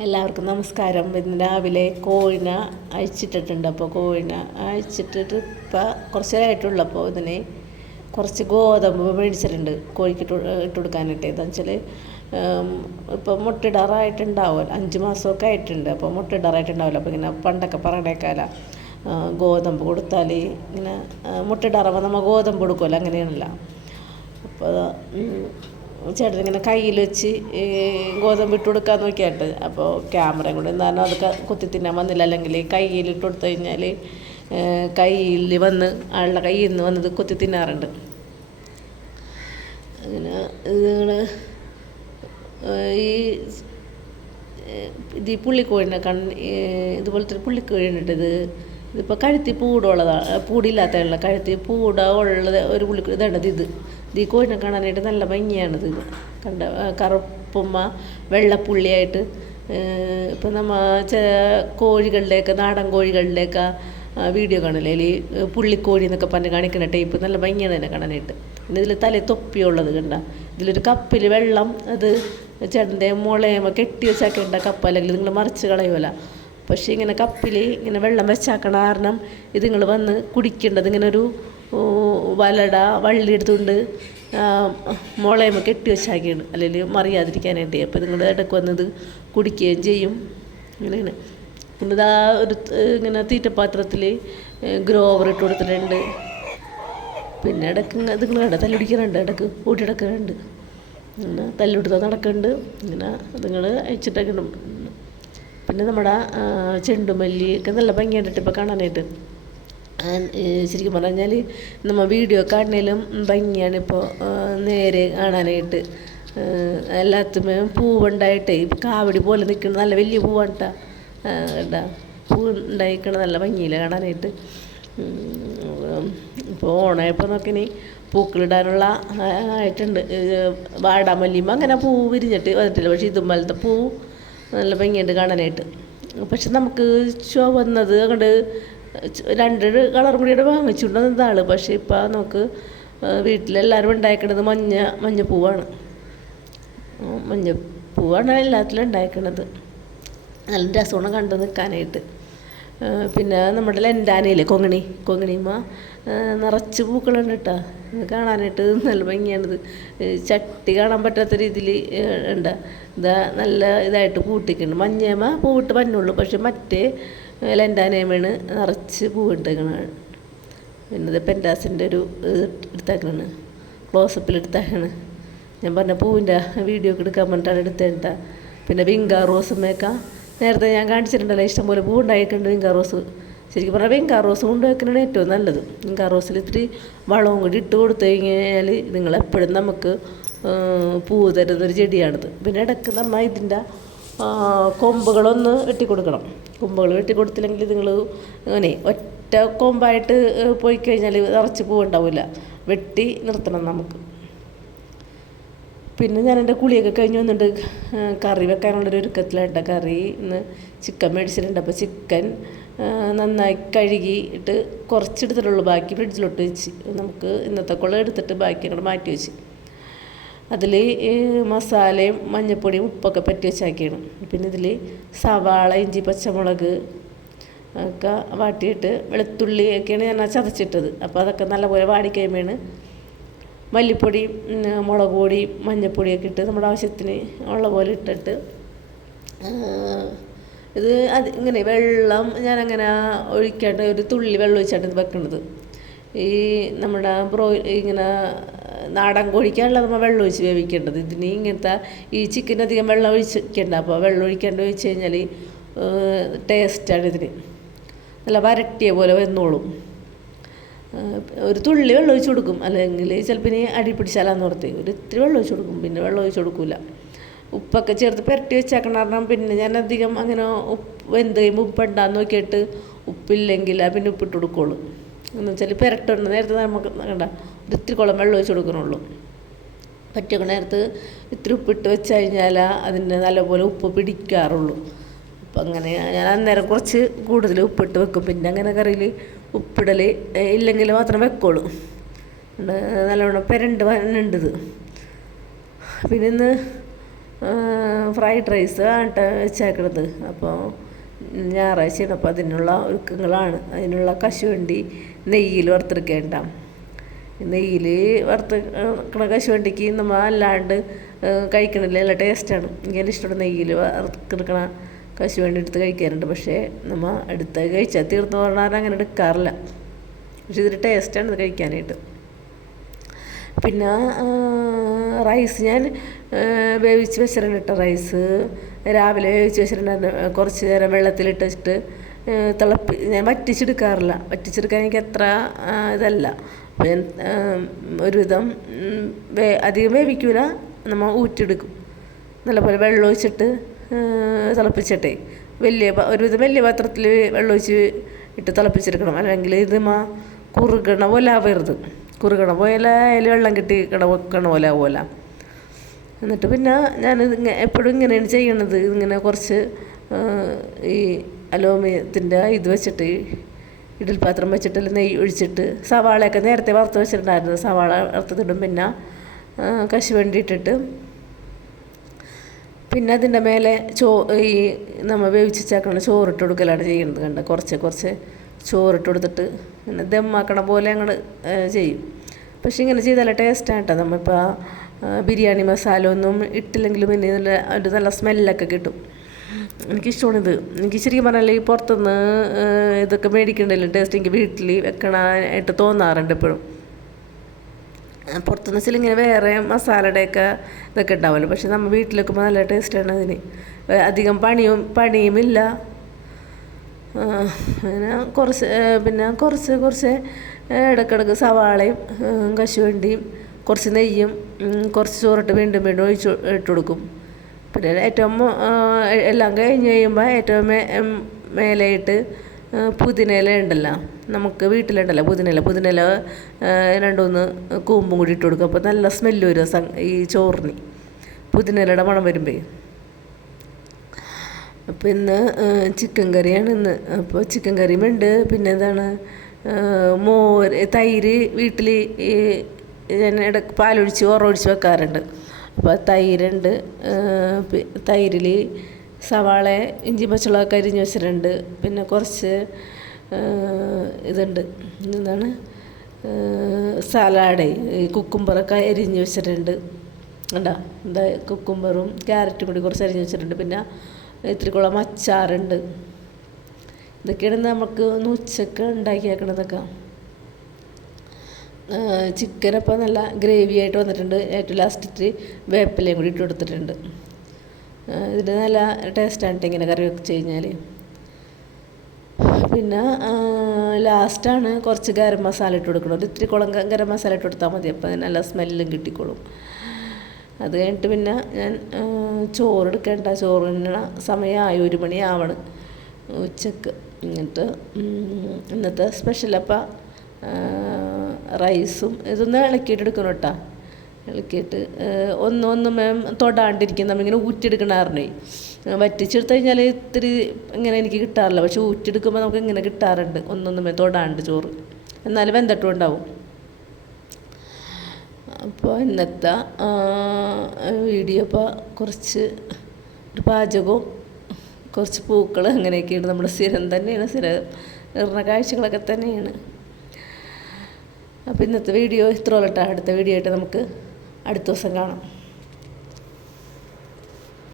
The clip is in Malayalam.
എല്ലാവർക്കും നമസ്കാരം. ഇന്ന് രാവിലെ കോഴിനെ അഴിച്ചിട്ടിട്ടുണ്ട്. അപ്പോൾ കോഴിനെ അഴിച്ചിട്ടിട്ട് ഇപ്പം കുറച്ച് നേരമായിട്ടുള്ളപ്പോൾ ഇതിന് കുറച്ച് ഗോതമ്പ് മേടിച്ചിട്ടുണ്ട് കോഴിക്ക് ഇട്ട് കൊടുക്കാനായിട്ട്. എന്താണെന്ന് വെച്ചാൽ ഇപ്പം മുട്ടിടാറായിട്ടുണ്ടാവുമല്ലോ, 5 മാസമൊക്കെ ആയിട്ടുണ്ട്. അപ്പോൾ മുട്ടിടാറായിട്ടുണ്ടാവില്ല. അപ്പോൾ ഇങ്ങനെ പണ്ടൊക്കെ പറയണേക്കാല ഗോതമ്പ് കൊടുത്താൽ ഇങ്ങനെ മുട്ടിടാറാകുമ്പോൾ നമ്മൾ ഗോതമ്പ് കൊടുക്കുമല്ലോ, അങ്ങനെയാണല്ലോ. അപ്പോൾ ചേട്ടൻ ഇങ്ങനെ കയ്യിൽ വെച്ച് ഗോതമ്പ് ഇട്ട് കൊടുക്കാൻ നോക്കിയായിട്ട്, അപ്പോൾ ക്യാമറയും കൊണ്ട് എന്താണ് അത് കുത്തി തിന്നാൻ വന്നില്ല. അല്ലെങ്കിൽ കയ്യിൽ ഇട്ട് കൊടുത്തു കഴിഞ്ഞാൽ കയ്യിൽ വന്ന് ആളുടെ കയ്യിൽ നിന്ന് വന്നത് കുത്തി തിന്നാറുണ്ട്. അങ്ങനെ നിങ്ങൾ ഈ പുള്ളിക്കോഴിനെ ഇതുപോലത്തെ ഒരു പുള്ളിക്കോഴിയുണ്ട്. ഇതിപ്പോൾ കഴുത്തി പൂടുള്ളതാണ്, പൂടില്ലാത്തതല്ല, കഴുത്തി പൂട ഉള്ളത് ഒരു ഇതാണത്. ഈ കോഴിനെ കാണാനായിട്ട് നല്ല ഭംഗിയാണിത്. കണ്ട കറുപ്പുമ്മ വെള്ളപ്പുള്ളിയായിട്ട്. ഇപ്പം നമ്മൾ കോഴികളുടെയൊക്കെ നാടൻ കോഴികളുടെയൊക്കെ വീഡിയോ കാണില്ലേ, അതിൽ പുള്ളിക്കോഴി എന്നൊക്കെ പറഞ്ഞ് കാണിക്കുന്ന ടൈപ്പ് നല്ല ഭംഗിയാണ് തന്നെ കാണാനായിട്ട്. പിന്നെ ഇതിൽ തല തൊപ്പിയുള്ളത് കണ്ട. ഇതിലൊരു കപ്പിൽ വെള്ളം അത് ചേട്ടൻ്റെ മുളയമ കെട്ടി വെച്ചാക്കേണ്ട കപ്പ്, അല്ലെങ്കിൽ നിങ്ങൾ മറിച്ച് കളയുമല്ല. പക്ഷേ ഇങ്ങനെ കപ്പിൽ ഇങ്ങനെ വെള്ളം വെച്ചാക്കണ കാരണം ഇത് നിങ്ങൾ വന്ന് കുടിക്കേണ്ടത് ഇങ്ങനെ ഒരു വള്ളി എടുത്തുകൊണ്ട് മുളയമ കെട്ടി വെച്ചാക്കിയാണ്, അല്ലെങ്കിൽ മറിയാതിരിക്കാനായിട്ട്. അപ്പോൾ നിങ്ങൾ ഇടയ്ക്ക് വന്നത് കുടിക്കുകയും ചെയ്യും. അങ്ങനെയാണ്. പിന്നെ ഇതാ ഒരു ഇങ്ങനെ തീറ്റപ്പാത്രത്തിൽ ഗ്രോവർ ഇട്ട് കൊടുത്തിട്ടുണ്ട്. പിന്നെ ഇടയ്ക്ക് ഇതിങ്ങളുടെ തല്ലുടിക്കാറുണ്ട്, ഇടയ്ക്ക് കൂട്ടിയിടക്കാറുണ്ട്. ഇങ്ങനെ തല്ലുകൊടുത്താൽ നടക്കുന്നുണ്ട്. ഇങ്ങനെ നിങ്ങൾ അയച്ചിട്ടൊക്കെ ഉണ്ട്. പിന്നെ നമ്മുടെ ചെണ്ടുമല്ലിയൊക്കെ നല്ല ഭംഗിയായിട്ട് ഇപ്പോൾ കാണാനായിട്ട്. ശരിക്കും പറഞ്ഞാൽ നമ്മൾ വീഡിയോ കാണുന്നതിലും ഭംഗിയാണ് ഇപ്പോൾ നേരെ കാണാനായിട്ട്. എല്ലാത്തുമേ പൂവുണ്ടായിട്ടേ കാവടി പോലെ നിൽക്കുന്നത് നല്ല വലിയ പൂവാണ് കേട്ടോ. കേട്ടാ പൂ ഉണ്ടായിക്കണ നല്ല ഭംഗിയില്ല കാണാനായിട്ട്. ഇപ്പോൾ ഓണമായപ്പോൾ നോക്കിനി പൂക്കളിടാനുള്ള ആയിട്ടുണ്ട്. വാടാമല്ലിയുമ്പോൾ അങ്ങനെ പൂ വിരിഞ്ഞിട്ട് വന്നിട്ടില്ല. പക്ഷേ ഇതുപോലത്തെ പൂ നല്ല ഭംഗിയുണ്ട് കാണാനായിട്ട്. പക്ഷെ നമുക്ക് ചുവന്നത് അങ്ങോട്ട് 2 കളർ കൂടിയുടെ വാങ്ങിച്ചുകൊണ്ടുവന്നതാണ്. പക്ഷേ ഇപ്പം നമുക്ക് വീട്ടിലെല്ലാവരും ഉണ്ടായിരിക്കണത് മഞ്ഞപ്പൂവാണ്. മഞ്ഞപ്പൂവാണ് എല്ലാത്തിലും ഉണ്ടായിരിക്കണത്. നല്ല രസമാണ് കണ്ടു നിൽക്കാനായിട്ട്. പിന്നെ നമ്മുടെ ലെൻഡാനയില്ലേ, കൊങ്ങിണിമ്മ നിറച്ച് പൂക്കളുണ്ട് കേട്ടോ. കാണാനായിട്ട് നല്ല ഭംഗിയാണിത്. ചട്ടി കാണാൻ പറ്റാത്ത രീതിയിൽ ഉണ്ട്. ഇതാ നല്ല ഇതായിട്ട് പൂട്ടിക്കുന്നുണ്ട്. മഞ്ഞേമ പൂവിട്ട് പന്നുള്ളൂ, പക്ഷെ മറ്റേ ലെൻഡാനേമയാണ് നിറച്ച് പൂവിട്ടേക്കണാണ്. പിന്നെ ഇത് പെൻറ്റാസിൻ്റെ ഒരു എടുത്തേക്കണാണ്, ക്ലോസപ്പിൽ എടുത്തേക്കാണ്. ഞാൻ പറഞ്ഞ പൂവിൻ്റെ വീഡിയോ ഒക്കെ എടുക്കാൻ പറഞ്ഞിട്ടാണ് എടുത്തേട്ടാ. പിന്നെ വിങ്കാ റോസുമേക്ക നേരത്തെ ഞാൻ കാണിച്ചിട്ടുണ്ടല്ലോ, ഇഷ്ടംപോലെ പൂ ഉണ്ടായിട്ടുണ്ട് വിങ്കാ റോസ്. ശരിക്കും പറഞ്ഞാൽ വിങ്കാ റോസ് കൊണ്ട് വെക്കുന്നതാണ് ഏറ്റവും നല്ലത്. വിങ്കാ റോസിൽ ഇത്തിരി വളവും കൂടി ഇട്ട് കൊടുത്തു കഴിഞ്ഞാൽ നിങ്ങളെപ്പോഴും നമുക്ക് പൂ തരുന്നൊരു ചെടിയാണിത്. പിന്നെ ഇടയ്ക്ക് നമ്മൾ ഇതിൻ്റെ കൊമ്പുകളൊന്ന് വെട്ടിക്കൊടുക്കണം. കൊമ്പുകൾ വെട്ടിക്കൊടുത്തില്ലെങ്കിൽ നിങ്ങൾ അങ്ങനെ ഒറ്റ കൊമ്പായിട്ട് പോയി കഴിഞ്ഞാൽ നിറച്ച് പൂവുണ്ടാവില്ല. വെട്ടി നിർത്തണം നമുക്ക്. പിന്നെ ഞാൻ എൻ്റെ കുളിയൊക്കെ കഴിഞ്ഞ് വന്നിട്ട് കറി വെക്കാനുള്ളൊരു ഒരുക്കത്തിലായിട്ട്. കറി ഇന്ന് ചിക്കൻ മേടിച്ചിട്ടുണ്ട്. അപ്പോൾ ചിക്കൻ നന്നായി കഴുകിയിട്ട് കുറച്ചെടുത്തിട്ടുള്ളൂ, ബാക്കി ഫ്രിഡ്ജിലോട്ട് വെച്ച് നമുക്ക് ഇന്നത്തെ കുളം എടുത്തിട്ട് ബാക്കി അങ്ങോട്ട് മാറ്റി വെച്ച്. അതിൽ മസാലയും മഞ്ഞൾപ്പൊടിയും ഉപ്പൊക്കെ പറ്റി വെച്ചാക്കിയാണ്. പിന്നെ ഇതിൽ സവാള, ഇഞ്ചി, പച്ചമുളക് ഒക്കെ വാട്ടിയിട്ട് വെളുത്തുള്ളി ഒക്കെയാണ് ഞാൻ ചതച്ചിട്ടത്. അപ്പോൾ അതൊക്കെ നല്ലപോലെ വാടിക്കഴിയുമ്പോഴാണ് മല്ലിപ്പൊടി, മുളക് പൊടി, മഞ്ഞൾപ്പൊടിയൊക്കെ ഇട്ട് നമ്മുടെ ആവശ്യത്തിന് ഉള്ള പോലെ ഇട്ടിട്ട് ഇത് ഇങ്ങനെ വെള്ളം ഞാനങ്ങനെ ഒഴിക്കാണ്ട് ഒരു തുള്ളി വെള്ളം ഒഴിച്ചാണ് ഇത് വെക്കുന്നത്. ഈ നമ്മുടെ ഇങ്ങനെ നാടൻ കോഴിക്കാണല്ലോ നമ്മൾ വെള്ളം ഒഴിച്ച് വേവിക്കേണ്ടത്. ഇതിന് ഇങ്ങനത്തെ ഈ ചിക്കനധികം വെള്ളം ഒഴിച്ചിരിക്കേണ്ട. അപ്പോൾ വെള്ളം ഒഴിക്കാണ്ട് ഒഴിച്ച് കഴിഞ്ഞാൽ ടേസ്റ്റാണ് ഇതിന്, നല്ല വരട്ടിയ പോലെ വന്നോളും. ഒരു തുള്ളി വെള്ളം ഒഴിച്ച് കൊടുക്കും, അല്ലെങ്കിൽ ചിലപ്പോൾ ഇനി അടി പിടിച്ചാലാന്ന് ഓർത്ത് ഇത്തിരി വെള്ളം ഒഴിച്ച് കൊടുക്കും. പിന്നെ വെള്ളം ഒഴിച്ച് കൊടുക്കില്ല. ഉപ്പൊക്കെ ചേർത്ത് പുരട്ടി വെച്ചാക്കണം. കാരണം പിന്നെ ഞാൻ അധികം അങ്ങനെ വെന്ത് കഴിയുമ്പോൾ ഉപ്പുണ്ടാന്ന് നോക്കിയിട്ട് ഉപ്പില്ലെങ്കിൽ പിന്നെ ഉപ്പിട്ട് കൊടുക്കുള്ളൂ. എന്ന് വെച്ചാൽ പുരട്ടുണ്ട് നേരത്തെ നമുക്ക് കണ്ട ഒരിത്തിരി കുളം വെള്ളം ഒഴിച്ച് കൊടുക്കണുള്ളൂ. പറ്റിയൊക്കെ നേരത്ത് ഇത്തിരി ഉപ്പിട്ട് വെച്ച് കഴിഞ്ഞാൽ അതിന് നല്ലപോലെ ഉപ്പ് പിടിക്കാറുള്ളൂ. അപ്പം അങ്ങനെ ഞാൻ അന്നേരം കുറച്ച് കൂടുതൽ ഉപ്പിട്ട് വെക്കും. പിന്നെ അങ്ങനെ കറിയിൽ ഉപ്പിടൽ ഇല്ലെങ്കിൽ മാത്രം വെക്കുള്ളൂ. നല്ലവണ്ണം പുരണ്ട് വന്നിട്ടുണ്ട്. പിന്നെ ഇന്ന് ഫ്രൈഡ് റൈസ് ആണ്ട്ട് വെച്ചേക്കണത്. അപ്പോൾ ഞായറാഴ്ചയാണ്, അപ്പോൾ അതിനുള്ള ഒരുക്കങ്ങളാണ്. അതിനുള്ള കശുവണ്ടി നെയ്യിൽ വറുത്തെടുക്കേണ്ട. നെയ്യിൽ വറുത്തെടുക്കണ കശുവണ്ടിക്ക് നമ്മൾ അല്ലാണ്ട് കഴിക്കണില്ല, നല്ല ടേസ്റ്റാണ്. എനിക്ക് ഇഷ്ടമാണ് നെയ്യിൽ വറുത്തെടുക്കണ കശുവണ്ടി എടുത്ത് കഴിക്കാറുണ്ട്. പക്ഷേ നമ്മൾ എടുത്ത് കഴിച്ചാൽ തീർന്നു പറഞ്ഞാൽ അങ്ങനെ എടുക്കാറില്ല. പക്ഷെ ഇതൊരു ടേസ്റ്റാണ് ഇത് കഴിക്കാനായിട്ട്. പിന്നെ റൈസ് ഞാൻ വേവിച്ച് വെച്ചിട്ടുണ്ട് കേട്ടോ. റൈസ് രാവിലെ വേവിച്ച് വെച്ചിട്ടുണ്ടായിരുന്നു. കുറച്ച് നേരം വെള്ളത്തിലിട്ടിട്ട് ഞാൻ വറ്റിച്ചെടുക്കാറില്ല. വറ്റിച്ചെടുക്കാൻ എനിക്ക് അത്ര ഇതല്ല. അപ്പോൾ ഞാൻ ഒരുവിധം അധികം വേവിക്കൂല, നമ്മൾ ഊറ്റിയെടുക്കും. നല്ലപോലെ വെള്ളം ഒഴിച്ചിട്ട് തിളപ്പിച്ചിട്ടേ ഒരുവിധം വലിയ പാത്രത്തിൽ വെള്ളം ഒഴിച്ച് ഇട്ട് തിളപ്പിച്ചെടുക്കണം. അല്ലെങ്കിൽ ഇത് കുറുകണ പോലെ ആവരുത്. കുറുകണ പോലെ അതിൽ വെള്ളം കിട്ടി വെക്കണ പോലെ ആവുമല്ല. എന്നിട്ട് പിന്നെ ഞാനിത് എപ്പോഴും ഇങ്ങനെയാണ് ചെയ്യണത്. ഇങ്ങനെ കുറച്ച് ഈ അലോമിയത്തിൻ്റെ ഇത് വെച്ചിട്ട് ഇഡൽ പാത്രം വെച്ചിട്ട് നെയ്യ് ഒഴിച്ചിട്ട് സവാളയൊക്കെ നേരത്തെ വറുത്ത് വെച്ചിട്ടുണ്ടായിരുന്നു. സവാള വറുത്തിടും, പിന്നെ കശുവണ്ടി ഇട്ടിട്ട് പിന്നെ അതിൻ്റെ മേലെ ഈ നമ്മൾ വേവിച്ച് ചേക്കണ ചോറിട്ട് കൊടുക്കലാണ് ചെയ്യുന്നത്. കണ്ട കുറച്ച് ചോറിട്ട് കൊടുത്തിട്ട് പിന്നെ ദമ്മാക്കണ പോലെ അങ്ങോട്ട് ചെയ്യും. പക്ഷെ ഇങ്ങനെ ചെയ്താലേ ടേസ്റ്റാണ് കേട്ടോ. നമ്മളിപ്പോൾ ബിരിയാണി മസാല ഒന്നും ഇട്ടില്ലെങ്കിലും പിന്നെ നല്ല സ്മെല്ലൊക്കെ കിട്ടും. എനിക്കിഷ്ടമാണിത്. എനിക്ക് ശരിക്കും പറഞ്ഞാൽ ഈ പുറത്തുനിന്ന് ഇതൊക്കെ മേടിക്കണ്ടല്ലോ ടേസ്റ്റ് എനിക്ക് വീട്ടിൽ വെക്കണമായിട്ട് തോന്നാറുണ്ട് എപ്പോഴും. പുറത്തുനിന്ന് വെച്ചാൽ ഇങ്ങനെ വേറെ മസാലയുടെയൊക്കെ ഇതൊക്കെ ഉണ്ടാവുമല്ലോ. പക്ഷെ നമ്മൾ വീട്ടിൽ വെക്കുമ്പോൾ നല്ല ടേസ്റ്റാണ് അതിന്. അധികം പണിയുമില്ല. പിന്നെ കുറച്ച് ഇടയ്ക്കിടയ്ക്ക് സവാളയും കശുവണ്ടിയും കുറച്ച് നെയ്യും കുറച്ച് ചോറിട്ട് വീണ്ടും ഇട്ട് കൊടുക്കും. പിന്നെ ഏറ്റവും എല്ലാം കഴിഞ്ഞ് കഴിയുമ്പോൾ ഏറ്റവും മേലെയിട്ട് പുതിനയില ഉണ്ടല്ലോ, നമുക്ക് വീട്ടിലുണ്ടല്ലോ പുതിനയില 2-3 കൂമ്പും കൂടി ഇട്ട് കൊടുക്കും. അപ്പോൾ നല്ല സ്മെല്ല് വരും ഈ ചോറിന്, പുതിനയിലയുടെ മണം വരുമ്പോൾ. അപ്പോൾ ഇന്ന് ചിക്കൻ കറിയാണ് ഇന്ന്. അപ്പോൾ ചിക്കൻ കറിയും ഉണ്ട്. പിന്നെ എന്താണ് തൈര് വീട്ടിൽ ഞാൻ ഇടയ്ക്ക് പാലൊഴിച്ച് ഒറൊഴിച്ച് വെക്കാറുണ്ട്. അപ്പോൾ തൈരുണ്ട്. തൈരിൽ സവാള ഇഞ്ചി പച്ചമുളകൊക്കെ അരിഞ്ഞ് വെച്ചിട്ടുണ്ട്. പിന്നെ കുറച്ച് ഇതുണ്ട്, എന്താണ് സലാഡ് ഈ കുക്കുംബറൊക്കെ അരിഞ്ഞ് വെച്ചിട്ടുണ്ട്. കണ്ടോ, എന്താ കുക്കുംബറും ക്യാരറ്റും കൂടി കുറച്ച് അരിഞ്ഞ് വെച്ചിട്ടുണ്ട്. പിന്നെ ഇത്തിരിക്കുളം അച്ചാറുണ്ട്. ഇതൊക്കെയാണ് നമുക്ക് ഉച്ചക്ക് ഉണ്ടാക്കിയേക്കണതൊക്കെ. ചിക്കനപ്പോൾ നല്ല ഗ്രേവി ആയിട്ട് വന്നിട്ടുണ്ട്. ഏറ്റവും ലാസ്റ്റിട്ട് വേപ്പിലയും കൂടി ഇട്ട് കൊടുത്തിട്ടുണ്ട്. ഇതിന് നല്ല ടേസ്റ്റാണ് ഇങ്ങനെ കറി വെച്ച് കഴിഞ്ഞാൽ. പിന്നെ ലാസ്റ്റാണ് കുറച്ച് ഗരം മസാല ഇട്ട് കൊടുക്കണം. ഒരു ഇത്തിരി കുളം ഗരം മസാല ഇട്ട് കൊടുത്താൽ മതി. അപ്പോൾ നല്ല സ്മെല്ലും കിട്ടിക്കോളും. അത് കഴിഞ്ഞിട്ട് പിന്നെ ഞാൻ ചോറെടുക്കേണ്ട. ചോറിന് സമയമായി 1 മണി ആവണം ഉച്ചക്ക്. എന്നിട്ട് ഇന്നത്തെ സ്പെഷ്യലപ്പം റൈസും ഇതൊന്ന് ഇളക്കിയിട്ട് എടുക്കണം കേട്ടോ. ഇളക്കിയിട്ട് ഒന്നും തൊടാണ്ടിരിക്കും. നമ്മളിങ്ങനെ ഊറ്റിയെടുക്കണമായിരുന്നേ. വറ്റിച്ചെടുത്ത് കഴിഞ്ഞാൽ ഇത്തിരി ഇങ്ങനെ എനിക്ക് കിട്ടാറില്ല. പക്ഷെ ഊറ്റിയെടുക്കുമ്പോൾ നമുക്ക് ഇങ്ങനെ കിട്ടാറുണ്ട്, ഒന്നൊന്നും തൊടാണ്ട് ചോറ്, എന്നാലും വെന്തട്ടും ഉണ്ടാവും. അപ്പോൾ ഇന്നത്തെ വീഡിയോ ഇപ്പോൾ കുറച്ച് ഒരു പാചകവും കുറച്ച് പൂക്കൾ അങ്ങനെയൊക്കെയാണ്. നമ്മുടെ സ്ഥിരം തന്നെയാണ്, ഇടുന്ന കാഴ്ചകളൊക്കെ തന്നെയാണ്. അപ്പോൾ ഇന്നത്തെ വീഡിയോ ഇത്രയുള്ള. അടുത്ത വീഡിയോ ആയിട്ട് നമുക്ക് അടുത്ത ദിവസം കാണാം.